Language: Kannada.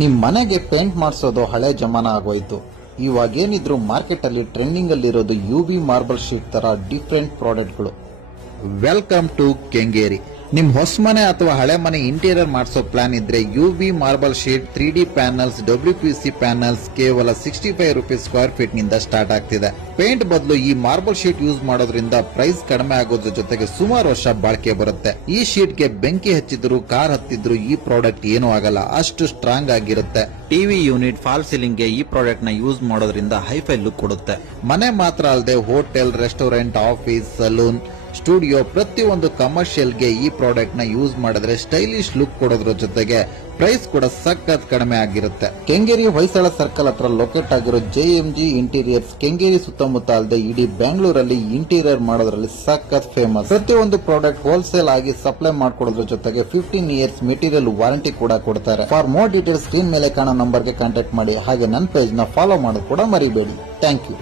ನಿಮ್ ಮನೆಗೆ ಪೇಂಟ್ ಮಾಡಿಸೋದು ಹಳೆ ಜಮಾನ ಆಗೋಯ್ತು. ಇವಾಗೇನಿದ್ರು ಮಾರ್ಕೆಟ್ ಅಲ್ಲಿ ಟ್ರೆಂಡಿಂಗ್ ಅಲ್ಲಿರೋದು ಯುವಿ ಮಾರ್ಬಲ್ ಶೀಟ್ ತರ ಡಿಫ್ರೆಂಟ್ ಪ್ರಾಡಕ್ಟ್ಗಳು. Welcome to Kengeri. ನಿಮ್ ಹೊಸ ಮನೆ ಅಥವಾ ಹಳೆ ಮನೆ ಇಂಟೀರಿಯರ್ ಮಾಡಿಸೋ ಪ್ಲಾನ್ ಇದ್ರೆ UV marble sheet 3D panels WPC panels ಕೇವಲ 65 ರೂಪೀಸ್ ಸ್ಕ್ವೇರ್ ಫೀಟ್ ನಿಂದ ಸ್ಟಾರ್ಟ್ ಆಗ್ತಿದೆ. ಪೇಂಟ್ ಬದಲು ಈ ಮಾರ್ಬಲ್ ಶೀಟ್ ಯೂಸ್ ಮಾಡೋದ್ರಿಂದ ಪ್ರೈಸ್ ಕಡಿಮೆ ಆಗೋದ್ರ ಜೊತೆಗೆ ಸುಮಾರು ವರ್ಷ ಬಾಳಿಕೆ ಬರುತ್ತೆ. ಈ ಶೀಟ್ ಗೆ ಬೆಂಕಿ ಹಚ್ಚಿದ್ರು ಕಾರ್ ಹತ್ತಿದ್ರು ಈ ಪ್ರಾಡಕ್ಟ್ ಏನೂ ಆಗಲ್ಲ, ಅಷ್ಟು ಸ್ಟ್ರಾಂಗ್ ಆಗಿರುತ್ತೆ. ಟಿವಿ ಯೂನಿಟ್ ಫಾಲ್ ಸೀಲಿಂಗ್ ಗೆ ಈ ಪ್ರಾಡಕ್ಟ್ ನ ಯೂಸ್ ಮಾಡೋದ್ರಿಂದ ಹೈಫೈ ಲುಕ್ ಕೊಡುತ್ತೆ. ಮನೆ ಮಾತ್ರ ಅಲ್ಲದೆ hotel, restaurant, office, salon, studio ಪ್ರತಿಯೊಂದು ಕಮರ್ಷಿಯಲ್ ಗೆ ಈ ಪ್ರಾಡಕ್ಟ್ ನ ಯೂಸ್ ಮಾಡಿದ್ರೆ ಸ್ಟೈಲಿಶ್ ಲುಕ್ ಕೊಡೋದ್ರ ಜೊತೆಗೆ ಪ್ರೈಸ್ ಕೂಡ ಸಖತ್ ಕಡಿಮೆ ಆಗಿರುತ್ತೆ. ಕೆಂಗೇರಿ ಹೊಯ್ಸಳ ಸರ್ಕಲ್ ಹತ್ರ ಲೊಕೇಟ್ ಆಗಿರೋ JMG ಇಂಟೀರಿಯರ್ಸ್ ಕೆಂಗೇರಿ ಸುತ್ತಮುತ್ತ ಅಲ್ಲದೆ ಇಡೀ ಬೆಂಗಳೂರಲ್ಲಿ ಇಂಟೀರಿಯರ್ ಮಾಡೋದ್ರಲ್ಲಿ ಸಖತ್ ಫೇಮಸ್. ಪ್ರತಿಯೊಂದು ಪ್ರಾಡಕ್ಟ್ ಹೋಲ್ಸೇಲ್ ಆಗಿ ಸಪ್ಲೈ ಮಾಡ್ಕೊಡೋದ್ರ ಜೊತೆಗೆ 15 ಇಯರ್ಸ್ ಮೆಟೀರಿಯಲ್ ವಾರಂಟಿ ಕೂಡ ಕೊಡ್ತಾರೆ. ಫಾರ್ ಮೋರ್ ಡೀಟೇಲ್ಸ್ ಸ್ಕ್ರೀನ್ ಮೇಲೆ ಕಾಣೋ ನಂಬರ್ಗೆ ಕಾಂಟ್ಯಾಕ್ಟ್ ಮಾಡಿ. ಹಾಗೆ ನನ್ನ ಪೇಜ್ ನ ಫಾಲೋ ಮಾಡೋದು ಕೂಡ ಮರಿಬೇಡಿ. Thank you.